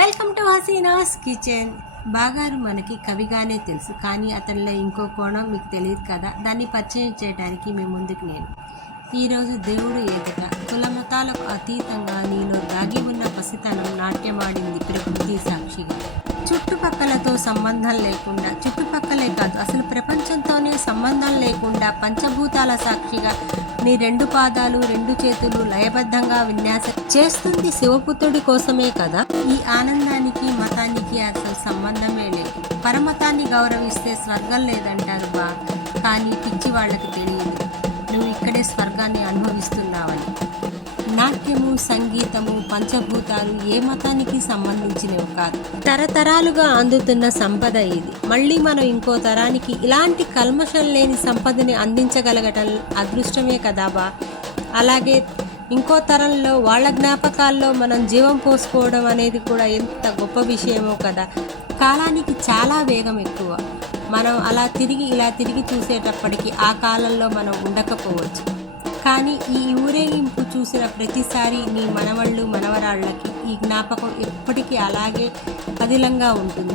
Welcome to Haseena's kitchen. బాగారు మనకి కవిగానే తెలుసు కానీ అతనిలో ఇంకో కోణం మీకు తెలియదు కదా. దాన్ని పరిచయం చేయడానికి మీ ముందుకు నేను. ఈరోజు దేవుడు ఎదుట కులమతాలకు అతీతంగా నీలో దాగి ఉన్న పసితనం నాట్యమాడింది సాక్షిగా చుట్టుపక్కలతో సంబంధం లేకుండా చుట్టుపక్కలే కాదు అసలు ప్రపంచంతోనే సంబంధం లేకుండా పంచభూతాల సాక్షిగా నీ రెండు పాదాలు రెండు చేతులు లయబద్ధంగా విన్యాసం చేస్తుంది శివపుత్రుడి కోసమే కదా? ఈ ఆనందానికి మతానికి అసలు సంబంధమే లేదు. పరమతాన్ని గౌరవిస్తే స్వర్గం లేదంటారు బా కానీ పిచ్చి వాళ్ళకి తెలియదు. నువ్వు ఇక్కడే స్వర్గాన్ని అనుభవిస్తున్నావని. సంగీతము పంచభూతాలు ఏ మతానికి సంబంధించినవి కాదు. తరతరాలుగా అందుతున్న సంపద ఇది. మళ్ళీ మనం ఇంకో తరానికి ఇలాంటి కల్మషం లేని సంపదని అందించగలగటం అదృష్టమే కదా బా. అలాగే ఇంకో తరంలో వాళ్ళ జ్ఞాపకాల్లో మనం జీవం పోసుకోవడం అనేది కూడా ఎంత గొప్ప విషయమో కదా. కాలానికి చాలా వేగం ఎక్కువ. మనం అలా తిరిగి ఇలా తిరిగి చూసేటప్పటికి ఆ కాలంలో మనం ఉండకపోవచ్చు. కానీ ఈ ఊరేగింపు చూసిన ప్రతిసారి నీ మనవళ్ళు మనవరాళ్ళకి ఈ జ్ఞాపకం ఎప్పటికీ అలాగే పదిలంగా ఉంటుంది.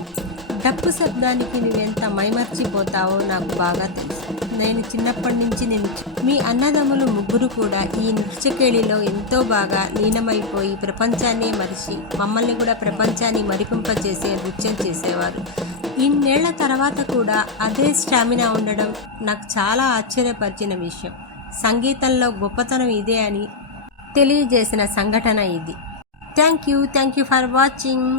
డప్పు శబ్దానికి నువ్వెంత మైమర్చిపోతావో నాకు బాగా తెలుసు. నేను చిన్నప్పటి నుంచి నేను మీ అన్నదమ్ములు ముగ్గురు కూడా ఈ నృత్యకేళిలో ఎంతో బాగా లీనమైపోయి ప్రపంచాన్నే మరిచి మమ్మల్ని కూడా ప్రపంచాన్ని మరిపింపచేసే నృత్యం చేసేవారు. ఇన్నేళ్ళ తర్వాత కూడా అదే స్టామినా ఉండడం నాకు చాలా ఆశ్చర్యపరిచిన విషయం. సంగీతంలో గొప్పతనం ఇదే అని తెలియజేసిన సంఘటన ఇది. Thank you thank you for watching.